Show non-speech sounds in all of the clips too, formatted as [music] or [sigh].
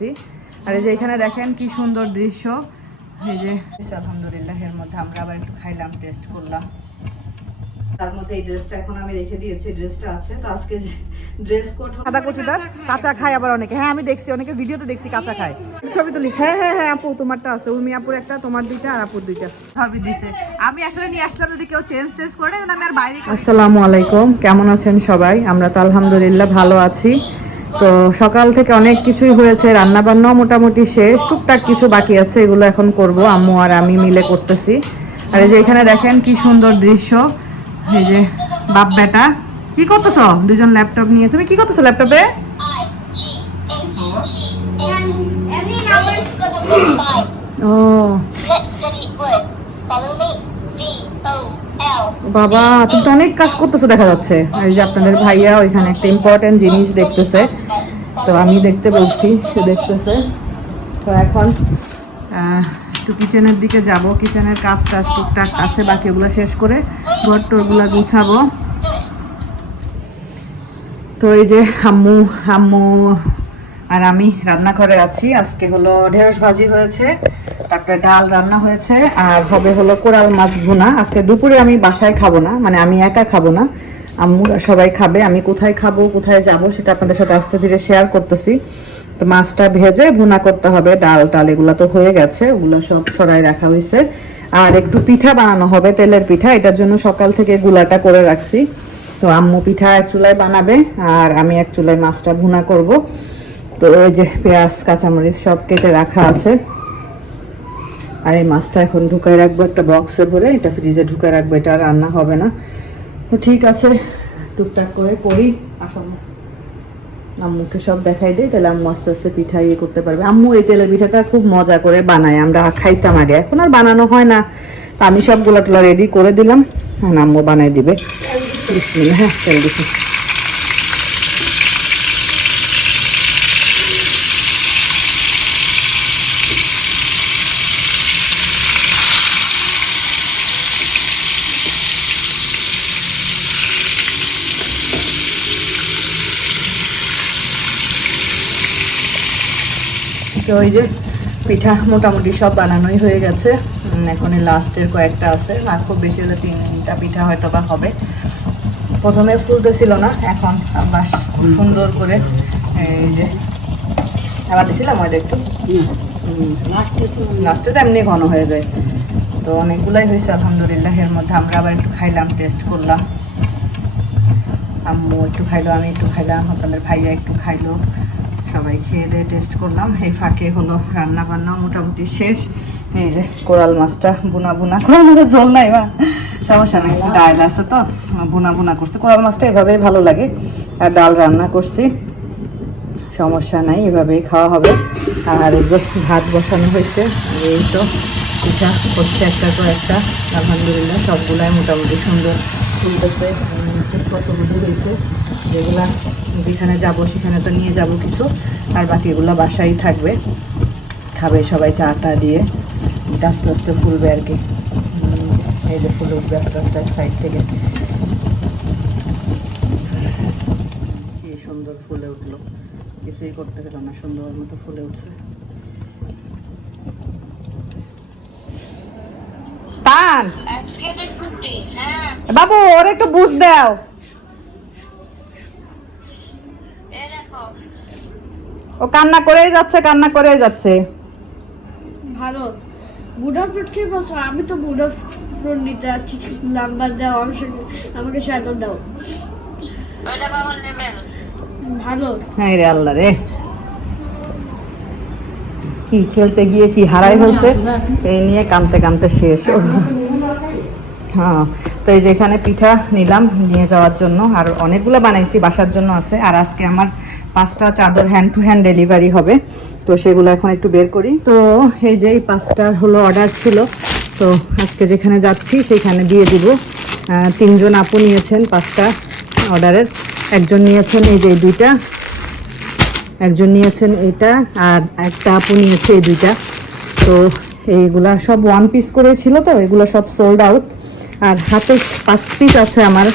আর এই যে এখানে দেখেন কি সুন্দর দৃশ্য। এই যে আলহামদুলিল্লাহ এর মধ্যে আমরা আবার একটু খাইলাম টেস্ট করলাম। তার মধ্যে এই ড্রেসটা এখন আমি রেখে দিয়েছি ড্রেসটা আছে। তো আজকে ড্রেস কোড সাদা কচুটা কাঁচা খায় আবার অনেকে। হ্যাঁ আমি দেখছি অনেকে ভিডিওতে দেখছি কাঁচা খায়। ছবি তুলি। হ্যাঁ হ্যাঁ হ্যাঁ আপু তোমারটা আছে। উর্মি আপুর একটা তোমার দুইটা আর আপুর দুইটা। ভাবি দিছে। আমি আসলে নিয়ে আসলাম যদি কেউ চেঞ্জ টেঞ্জ করে আমি আর বাইরে আসসালামু আলাইকুম। কেমন আছেন সবাই? আমরা তো আলহামদুলিল্লাহ ভালো আছি। তো সকাল থেকে অনেক কিছুই হয়েছে রান্না বান্নাও মোটামুটি শেষ টুকটাক কিছু বাকি আছে এগুলো এখন করব আম্মু আর আমি মিলে করতেছি। আর এই যে এখানে দেখেন কি সুন্দর দৃশ্য এই যে বাপ বেটা। কি করতেছ? দুজন ল্যাপটপ নিয়ে। তুমি কি করতেছ ল্যাপটপে. ও। বাবা, তুমি তো অনেক কাজ করতেছো, দেখা যাচ্ছে। আর যে আপনাদের ভাইয়া ওইখানে একটা ইম্পর্টেন্ট জিনিস দেখতেছে। তো আমি দেখতে বলছি সে দেখতেছে। তো এখন একটু কিচেনের দিকে যাব। কিচেনের কাজ টাজ টুকটাক আছে, বাকি ওগুলো শেষ করে ঘর টোরগুলো গুছাবো। তো এই যে আম্মু আম্মু আর আমি রান্নাঘরে আছি। আজকে হলো ঢেঁড়স ভাজি হয়েছে, তারপরে ডাল রান্না হয়েছে, আর হবে হলো কোরাল মাছ ভুনা। আজকে দুপুরে আমি বাসায় খাব না মানে আমি একা খাব না। আম্মুরা সবাই খাবে, আমি কোথায় খাব, কোথায় যাব সেটা আপনাদের সাথে আস্তে ধীরে শেয়ার করতেছি। তো মাছটা ভেজে ভুনা করতে হবে, ডাল টাল এগুলো তো হয়ে গেছে, ওগুলো সব সরাই রাখা হয়েছে। আর একটু পিঠা বানানো হবে, তেলের পিঠা, এটার জন্য সকাল থেকে গুলাটা করে রাখছি। তো আম্মু পিঠা এক চুলায় বানাবে, আর আমি এক চুলায় মাছটা ভুনা করব। তো এই যে পেঁয়াজ, কাঁচামরিচ সব কেটে রাখা আছে। আর এই মাছটা এখন ঢুকায় রাখব একটা বক্সে ভরে, এটা ফ্রিজে ঢুকায় রাখব, এটা রান্না হবে না। তো ঠিক আছে, টুকটাক করে করি আসলে আম্মুকে সব দেখাই দিই, তাহলে আম্মু আস্তে আস্তে পিঠা ইয়ে করতে পারবে। আম্মু এই তেলের পিঠাটা খুব মজা করে বানায়, আমরা খাইতাম আগে, এখন আর বানানো হয় না। তা আমি সবগুলো গোলা টোলা রেডি করে দিলাম হ্যাঁ আম্মু বানাই দিবে। হ্যাঁ তেল দিছি। তো ওই যে পিঠা মোটামুটি সব বানানোই হয়ে গেছে। এখন লাস্টের কয়েকটা আছে। আর খুব বেশি হলে তিনটা পিঠা হয়তো বা হবে। প্রথমে ফুলতেছিল না এখন আবার খুব সুন্দর করে এই যে আবার দিছিলাম ওইটা একটু। লাস্টে তো এমনি ঘন হয়ে যায়। তো অনেকগুলাই হয়েছে আলহামদুলিল্লাহ এর মধ্যে আমরা আবার একটু খাইলাম টেস্ট করলাম। আম্মু একটু খাইলো আমি একটু খাইলাম আপনাদের ভাইয়া একটু খাইলো। সবাই খেয়ে দিয়ে টেস্ট করলাম। এই ফাঁকে হলো রান্না বান্না মোটামুটি শেষ। এই যে কোরাল মাছটা বুনা বুনা। কোরাল মাছের ঝোল নাই বা সমস্যা নেই। ডাল আছে তো বুনা বুনা করছি। কোরাল মাছটা এভাবেই ভালো লাগে। আর ডাল রান্না করছি। সমস্যা নাই এভাবেই খাওয়া হবে। আর এই যে ভাত বসানো হয়েছে। এই তো পিঠা হচ্ছে একটা তো একটা। আলহামদুলিল্লাহ সবগুলাই মোটামুটি সুন্দর ফুলতেছে। উম, কত বুঝি হয়েছে যেগুলা যেখানে যাব সেখানে তো নিয়ে যাব কিছু। আর বাকিগুলো বাসায় থাকবে। খাবে সবাই চা টা দিয়ে। আস্তে আস্তে ফুলবে আর কি। এই যে ফুল উঠবে আস্তে আস্তে সাইড থেকে। কি সুন্দর ফুলে উঠল। কিছুই করতে গেল না সুন্দর মতো ফুলে উঠছে। পান! হ্যাঁ। বাবু ওর একটু বুঝ দাও। ও কান্না করেই যাচ্ছে কান্না করেই যাচ্ছে। ভালো। বুড়া ফ্রুট খেয়ে বসো আমি তো বুড়া ফ্রুট নিতে যাচ্ছি। নাম্বার দাও সে- আমাকে সাদা দাও। ভালো। হ্যাঁ রে আল্লাহ রে। কি খেলতে গিয়ে কি হারাই ফেলছে এই নিয়ে কামতে কামতে শেষ। ও। তো এই যে এখানে পিঠা নিলাম নিয়ে যাওয়ার জন্য, আর অনেকগুলো বানাইছি, বাসার জন্য আছে। আর আজকে আমার পাঁচটা চাদর হ্যান্ড টু হ্যান্ড ডেলিভারি হবে, তো সেগুলো এখন একটু বের করি। তো এই যে এই পাঁচটার হলো অর্ডার ছিল, তো আজকে যেখানে যাচ্ছি সেখানে দিয়ে দিব। তিনজন আপু নিয়েছেন পাঁচটা অর্ডারের একজন নিয়েছেন এই যে দুইটা, একজন নিয়েছেন এটা, আর একটা আপু নিয়েছে এই দুইটা। তো এইগুলা সব ওয়ান পিস করে ছিল তো, এগুলো সব সোল্ড আউট আর হাতে পাঁচ পিস আছে আমার।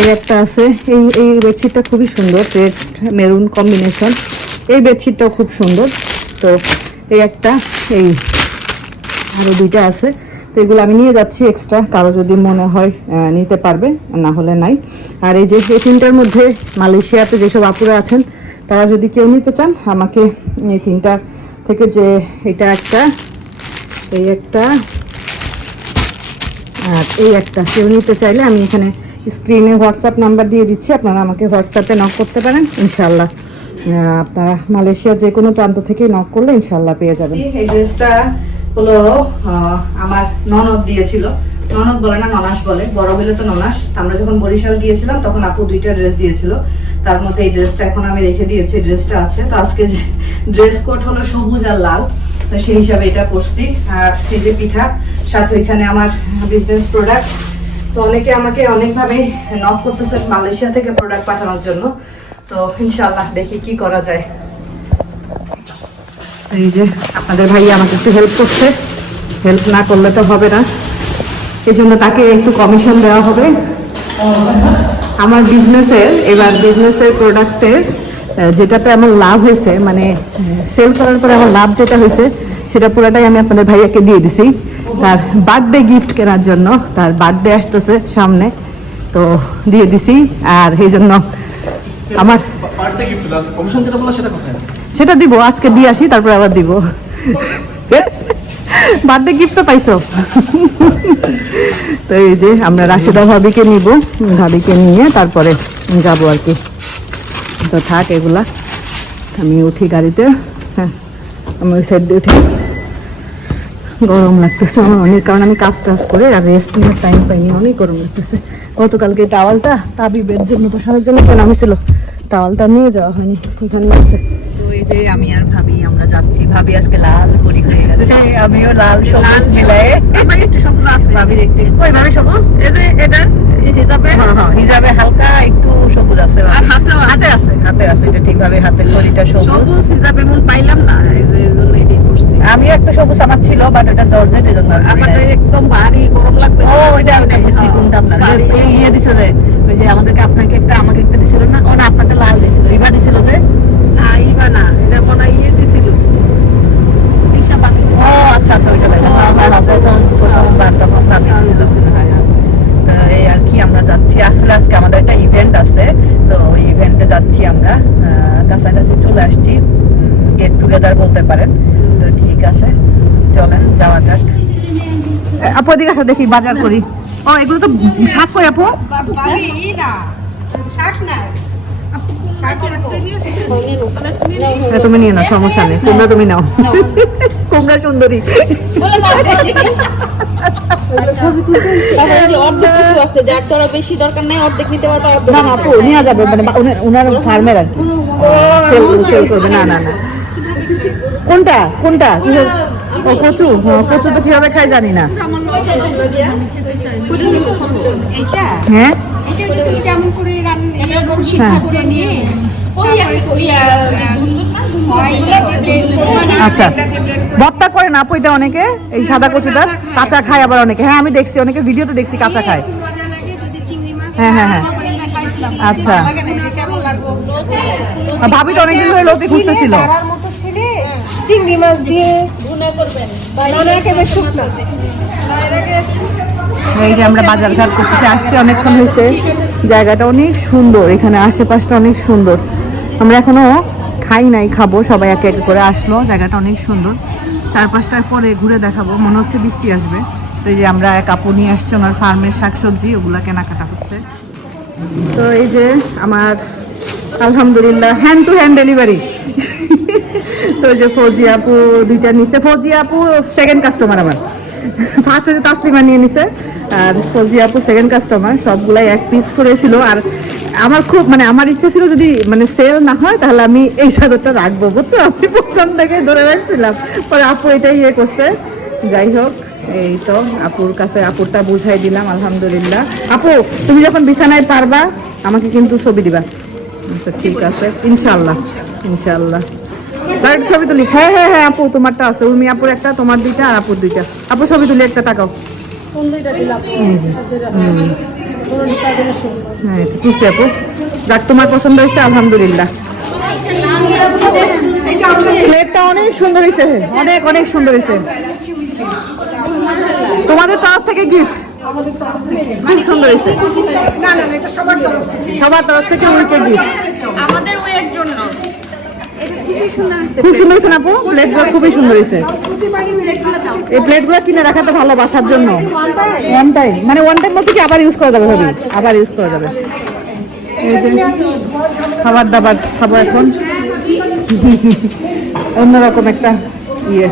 এই একটা আছে। এই এই বেডশিটটা খুবই সুন্দর রেড মেরুন কম্বিনেশন এই বেডশিটটাও খুব সুন্দর। তো এই একটা, এই আরও দুইটা আছে। তো এগুলো আমি নিয়ে যাচ্ছি এক্সট্রা কারও যদি মনে হয় নিতে পারবে, না হলে নাই। আর এই যে এই তিনটার মধ্যে মালয়েশিয়াতে যেসব আপুরা আছেন, তারা যদি কেউ নিতে চান, আমাকে এই তিনটা থেকে যে এটা একটা, এই একটা আর এই একটা, কেউ নিতে চাইলে আমি এখানে স্ক্রিনে হোয়াটসঅ্যাপ নাম্বার দিয়ে দিচ্ছি, আপনারা আমাকে হোয়াটসঅ্যাপে নক করতে পারেন ইনশাল্লাহ আপনারা মালয়েশিয়া যে কোনো প্রান্ত থেকে নক করলে ইনশাল্লাহ পেয়ে যাবেন। এই ড্রেসটা হলো আমার ননদ দিয়েছিল। ননদ বলে না, ননাস বলে। বড় হলে তো ননাস। আমরা যখন বরিশাল গিয়েছিলাম, তখন আপু দুইটা ড্রেস দিয়েছিল। তার মধ্যে এই ড্রেসটা এখন আমি রেখে দিয়েছি ড্রেসটা আছে। তো আজকে ড্রেস কোড হলো সবুজ আর লাল। তো সেই হিসাবে এটা করছি। আর যে পিঠা, সাথে ওইখানে আমার বিজনেস প্রোডাক্ট তো অনেকে আমাকে অনেকভাবে নক করতেছে মালয়েশিয়া থেকে প্রোডাক্ট পাঠানোর জন্য। তো ইনশাল্লাহ দেখি কি করা যায়। এই যে আপনাদের ভাই আমাকে একটু হেল্প করছে। হেল্প না করলে তো হবে না। এই জন্য তাকে একটু কমিশন দেওয়া হবে। আমার বিজনেসের এবার বিজনেসের প্রোডাক্টের যেটাতে আমার লাভ হয়েছে মানে সেল করার পরে আমার লাভ যেটা হয়েছে সেটা পুরোটাই আমি আপনাদের ভাইয়াকে দিয়ে দিছি। তার বার্থডে গিফট কেনার জন্য তার বার্থডে আসতেছে সামনে তো দিয়ে দিছি। আর এই জন্য আমার সেটা দিব আজকে দিয়ে আসি তারপর আবার দিব। বার্থডে গিফট তো পাইছো। তো এই যে আমরা রাশিদা ভাবিকে নিব ভাবিকে নিয়ে তারপরে যাব আর কি। তো থাক এগুলা। আমি উঠি গাড়িতে হ্যাঁ আমি ওই সাইড দিয়ে উঠি। গরম লাগতেছে আমার অনেক কারণ আমি কাজ টাজ করে আর রেস্ট নেওয়ার টাইম পাইনি অনেক গরম লাগতেছে। গতকালকে টাওয়ালটা তাবিবের জন্য তো সারের জন্য কেনা হয়েছিল। টাওয়ালটা নিয়ে যাওয়া হয়নি এখানে আছে। এই যে আমি আর ভাবি আমরা যাচ্ছি। ভাবি আজকে লাল পরি হয়ে গেছে। আমিও লাল সবুজ মিলায়ে। আমার একটু সবুজ আছে। ভাবির একটু। কই ভাবি সবুজ? এই যে এটা হিসাবে হ্যাঁ হ্যাঁ হিসাবে হালকা একটু সবুজ আছে আর হাতেও হাতে আছে হাতে আছে এটা ঠিকভাবে হাতে করিটা সবুজ। হিসাবে মন পাইলাম না এই জন্য এটাই করছি আমিও একটা সবুজ আমার ছিল বাট এটা জর্জেট এই জন্য আর করি আমারটা নাই। একদম ভারী গরম লাগবে ও ওইটা ওইটা বুঝছি কোনটা আপনার ইয়ে দিছিল যে ওই যে আমাদেরকে আপনাকে একটা আমাকে একটা দিছিল না? ও না আপনারটা লাল দিছিল ইভা দিছিল যে? না ইবা না এটা মনে হয় ইয়ে দিছিল। হিসাব বাকি ও আচ্ছা আচ্ছা ওইটা প্রথম প্রথমবার তখন ভাবি দিছিল। তো এই আর কি আমরা যাচ্ছি। আসলে আজকে আছে। তো ওই ইভেন্টে যাচ্ছি আমরা। কাছাকাছি চলে আসছি। গেট টুগেদার বলতে পারেন। তো ঠিক আছে চলেন যাওয়া যাক। আপু এদিকে আসো দেখি বাজার করি। ও এগুলো তো শাক কই আপু? তুমি নিয়ে নাও সমস্যা নেই। কুমড়া তুমি নাও। কুমড়া সুন্দরী। মানে কোনটা? কোনটা? কচু? হ্যাঁ, কচু তো কীভাবে খাই জানি না। হ্যাঁ? তুমি যেমন করে রান্না হ্যাঁ। করে নিয়ে ওই আছে ওই আচ্ছা। ভর্তা করে না এটা অনেকে এই সাদা কচুটা কাঁচা খায় আবার অনেকে। হ্যাঁ আমি দেখছি অনেকে ভিডিওতে দেখছি কাঁচা খায়। হ্যাঁ হ্যাঁ হ্যাঁ। আচ্ছা। ভাবি তো অনেকদিন ধরে লোকে খুঁজতেছিল। চিংড়ি মাছ দিয়ে এই যে আমরা বাজারঘাট করতেছি আসছি অনেকক্ষণ হয়েছে। জায়গাটা অনেক সুন্দর এখানে আশেপাশটা অনেক সুন্দর। আমরা এখনও খাই নাই, খাব, সবাই একে একে করে আসলো। জায়গাটা অনেক সুন্দর। চারপাশটায় পরে ঘুরে দেখাবো। মনে হচ্ছে বৃষ্টি আসবে। তো এই যে আমরা আপু নিয়ে আসছি, ওনার ফার্মের শাকসবজি, ওগুলা কেনাকাটা হচ্ছে। তো এই যে আমার আলহামদুলিল্লাহ হ্যান্ড টু হ্যান্ড ডেলিভারি তো যে ফৌজি আপু দুইটা নিচ্ছে ফৌজি আপু সেকেন্ড কাস্টমার আমার। ফার্স্ট হচ্ছে তাসলিমা নিয়ে নিছে। আর ফৌজি আপু সেকেন্ড কাস্টমার সবগুলাই এক পিস করেছিল। আর আমার খুব মানে আমার ইচ্ছা ছিল যদি মানে সেল না হয় তাহলে আমি এই চাদরটা রাখব বুঝছ? আমি প্রথম থেকে ধরে রাখছিলাম। পরে আপু এটাই ইয়ে করছে। যাই হোক এই তো আপুর কাছে আপুরটা বুঝাই দিলাম আলহামদুলিল্লাহ। আপু তুমি যখন বিছানায় পারবা আমাকে কিন্তু ছবি দিবা। আচ্ছা ঠিক আছে। ইনশাল্লাহ ইনশাল্লাহ তার ছবি তুলি। হ্যাঁ হ্যাঁ হ্যাঁ আপু তোমারটা আছে। উর্মি আপুর একটা তোমার দুইটা আর আপুর দুইটা। আপু ছবি তুলি একটা তাকাও। এই যে, হুম। হ্যাঁ এটা কিসে আপু। যাক তোমার পছন্দ হয়েছে আলহামদুলিল্লাহ। প্লেটটা অনেক সুন্দর হয়েছে। অনেক অনেক সুন্দর হয়েছে। তোমাদের তরফ থেকে গিফট খুব সুন্দর হয়েছে। সবার তরফ থেকে। উইকে গিফট আমাদের ওয়ের জন্য। খুব সুন্দর হয়েছে আপু? প্লেটগুলো খুবই সুন্দর হয়েছে। এই প্লেটগুলো কিনে রাখা তো ভালো বাসার জন্য। ওয়ান টাইম মানে ওয়ান টাইম বলতে কি আবার ইউজ করা যাবে ভাবি? আবার ইউজ করা যাবে। খাবার দাবার খাব এখন। [laughs] অন্যরকম একটা ইয়ে।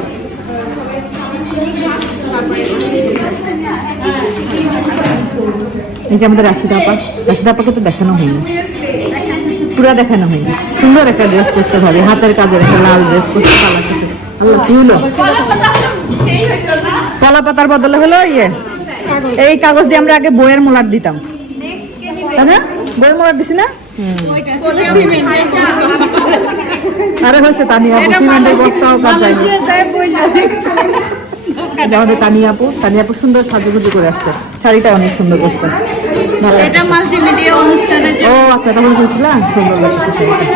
এই যে আমাদের রাশিদা আপা। রাশিদা আপাকে তো দেখানো হয়নি। পুরা দেখানো হয়নি সুন্দর একটা ড্রেস করতে হবে হাতের কাজের একটা লাল ড্রেস করতে আল্লাহ, কি হলো? কলা পাতার বদলে হলো ইয়ে। এই কাগজ দিয়ে আমরা আগে বইয়ের মোলার দিতাম। তাই না? বইয়ের মোলার দিছি না? আরে হয়েছে তানিয়া আপু সিমেন্টের বস্তাও কাজ যায় আমাদের তানিয়াপু তানিয়াপু সুন্দর সাজুগুজু করে আসছে। শাড়িটা অনেক সুন্দর করছে। লাগছে। মাল্টিমিডিয়া অনুষ্ঠানের ও আচ্ছা তখন বলছিলাম সুন্দর লাগছে শাড়িটা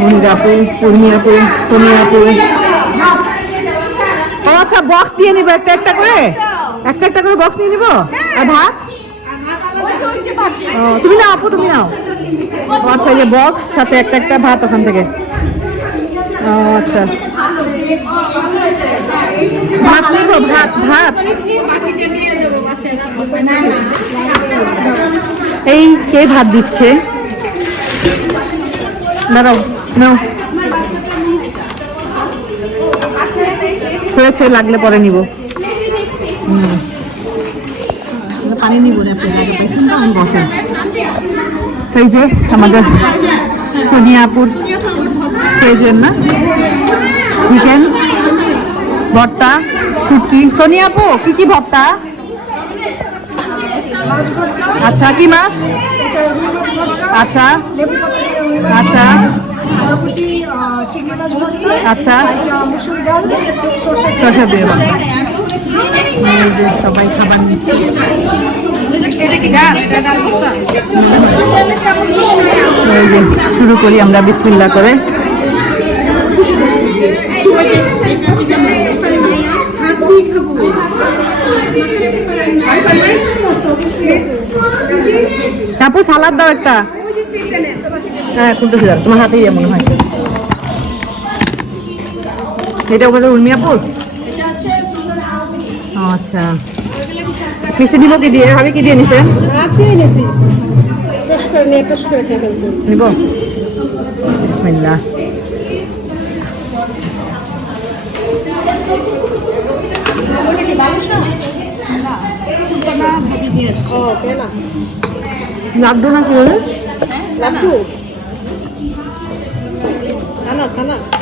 মনিরা আপু পূর্ণি আপু সোনিয়া আপু। ও আচ্ছা বক্স দিয়ে নিবো একটা একটা করে? একটা একটা করে বক্স নিয়ে নিবো? আর ভাত? ও, তুমি নাও আপু তুমি নাও। ও আচ্ছা এই বক্স সাথে একটা একটা ভাত ওখান থেকে। ও আচ্ছা। ভাত নিবো ভাত ভাত। এই কে ভাত দিচ্ছে? দাঁড়াও নাও। হয়েছে লাগলে পরে নিব। হুম। পানি নিব না বসেন এই যে আমাদের সোনিয়াপুর পেয়েছেন না চিকেন ভর্তা, শুটকি। সোনিয়াপু কি কি ভর্তা? আচ্ছা কি মাছ? আচ্ছা আচ্ছা। আচ্ছা। সবাই শুরু করি আমরা বিসমিল্লা করে। তারপর সালাদ দাও একটা। হ্যাঁ খুলতেছি দাও। তোমার হাতেই মনে হয়। এটা ওখানে উর্মিয়াপুর আচ্ছা। মিষ্টি দিব কি দিয়ে? ভাবি কি দিয়ে নিছেন নিব? বিসমিল্লাহ। লাড্ডু না কি বলে?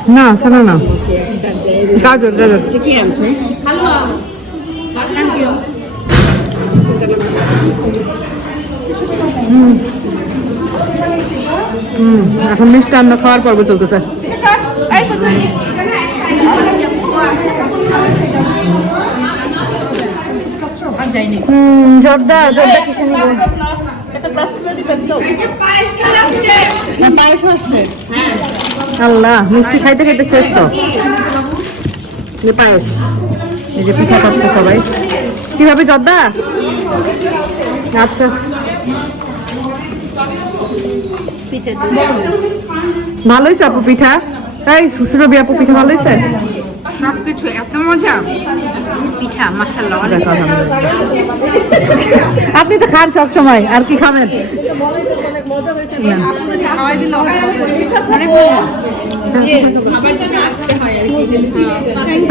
না সানা না। গাজর গাজর। কি আনছে? হুম। এখন মিষ্টান্ন খাওয়ার পর্ব চলতেছে। জর্দা জর্দা কিসে নিব? আল্লাহ, মিষ্টি খাইতে খাইতে শেষ তো। পায়েস। এই যে পিঠা খাচ্ছে সবাই। কীভাবে, জর্দা? আচ্ছা। ভালো হয়েছে আপু পিঠা। তাই সুরবি আপু পিঠা ভালো হয়েছে সবকিছু এত মজা। পিঠা মাসাল্লাহ আপনি তো খান সব সময় আর কি খাবেন না।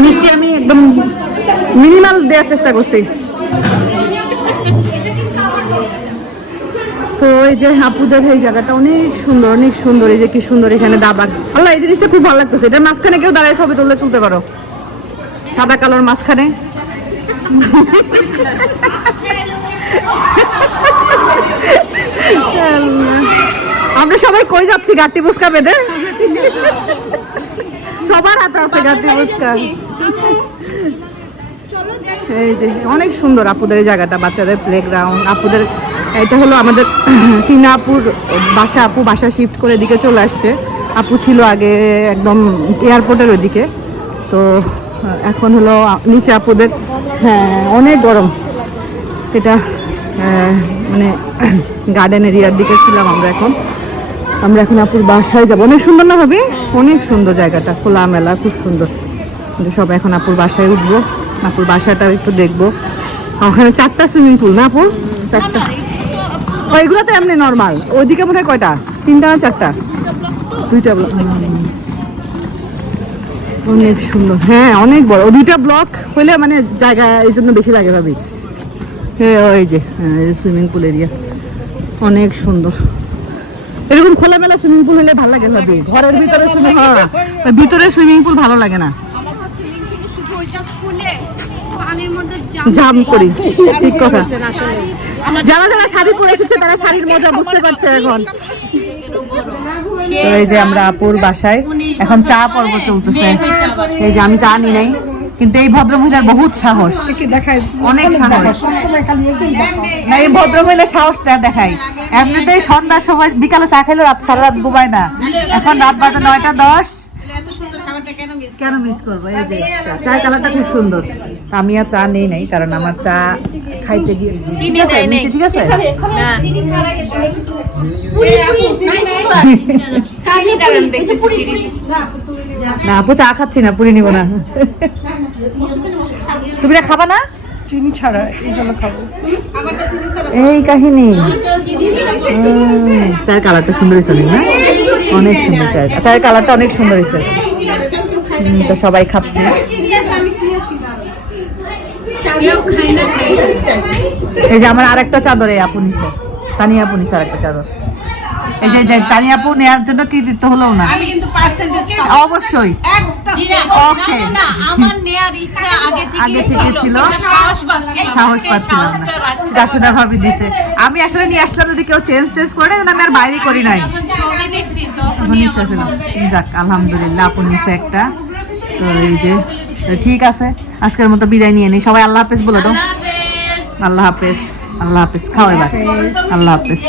মিষ্টি আমি একদম মিনিমাল দেওয়ার চেষ্টা করছি। তো এই যে আপুদের এই জায়গাটা অনেক সুন্দর অনেক সুন্দর। এই যে কি সুন্দর এখানে দাবার। আল্লাহ, এই জিনিসটা খুব ভালো লাগতেছে। এটার মাঝখানে কেউ দাঁড়ায় ছবি তুললে তুলতে পারো। সাদা কালোর মাঝখানে। আমরা সবাই কই যাচ্ছি? গাটি বুসকা বেঁধে? সবার হাতে আছে গাটি বুসকা এই যে, অনেক সুন্দর আপুদের জায়গাটা, বাচ্চাদের প্লেগ্রাউন্ড আপুদের এটা হলো আমাদের [clears throat] টিনা আপুর বাসা, আপু বাসা শিফট করে এদিকে চলে আসছে। আপু ছিল আগে একদম এয়ারপোর্টের ওইদিকে। তো এখন হলো নিচে আপুদের হ্যাঁ অনেক গরম। এটা মানে [clears throat] গার্ডেন এরিয়ার দিকে ছিলাম আমরা এখন। আমরা এখন আপুর বাসায় যাব। অনেক সুন্দর না ভাবি? অনেক সুন্দর জায়গাটা, খোলামেলা, খুব সুন্দর। কিন্তু সব এখন আপুর বাসায় উঠবো। আপুর বাসাটাও একটু দেখব। ওখানে চারটা সুইমিং পুল না আপু? চারটা। ও তো এমনি নর্মাল ওইদিকে মনে হয় কয়টা? তিনটা না চারটা? দুইটা ব্লক অনেক সুন্দর। হ্যাঁ অনেক বড়। দুইটা ব্লক হইলে মানে জায়গা এই জন্য বেশি লাগে ভাবি। হ্যাঁ ওই যে হ্যাঁ সুইমিং পুল এরিয়া অনেক সুন্দর। এরকম খোলামেলা সুইমিং পুল হলে ভালো লাগে ভাবি। ঘরের ভিতরে সুইমিং হ্যাঁ ভিতরে সুইমিং পুল ভালো লাগে না। জাম করি ঠিক কথা। যারা যারা শাড়ি পরে এসেছে তারা শাড়ির মজা বুঝতে পারছে এখন। তো এই যে আমরা আপুর বাসায় এখন চা পর্ব চলতেছে। এই যে আমি চা নি নাই কিন্তু এই ভদ্র মহিলার বহুত সাহস। অনেক সাহস। না এই ভদ্র মহিলার সাহস দেয়া দেখাই। এমনিতেই সন্ধ্যার সময় বিকালে চা খাইলে রাত সারা রাত ঘুমায় না। এখন রাত বাজে নয়টা দশ। কেন মিস করব? এই যে চা- চায়ের কালারটা খুব সুন্দর। আমি আর চা নেই নাই কারণ আমার চা খাইতে গিয়ে ঠিক আছে মিষ্টি ঠিক আছে? না। আপু চা খাচ্ছি না পুরি নিব না। তুমি না খাবা না? চিনি ছাড়া এই জন্য খাব। এই কাহিনী। হুম, চায়ের কালারটা সুন্দর হয়েছে না? অনেক সুন্দর চায়ের চায়ের কালারটা অনেক সুন্দর হয়েছে হুম, তো সবাই খাচ্ছে। এই যে আমার আরেকটা চাদর এই আপু নিছে। তানি আপু নিছে আরেকটা চাদর। এই যে যে তানি আপু নেওয়ার জন্য কি দিতে হলো না? আমি কিন্তু পার্সেন্টেজ অবশ্যই। ওকে [laughs] আমার নেয়ার ইচ্ছা আগে থেকে ছিল। সাহস পাচ্ছিলাম না। ভাবি দিছে। আমি আসলে নিয়ে আসলাম যদি কেউ চেঞ্জ টেঞ্জ করে আমি আর বাইরে করি নাই। ছিল যাক আলহামদুলিল্লাহ আপু নিছে একটা। তো এই যে ঠিক আছে। আজকের মতো বিদায় নিয়ে নিই। সবাই আল্লাহ হাফেজ বলে দাও। আল্লাহ হাফেজ। আল্লাহ হাফেজ। খাও এবার। আল্লাহ হাফেজ।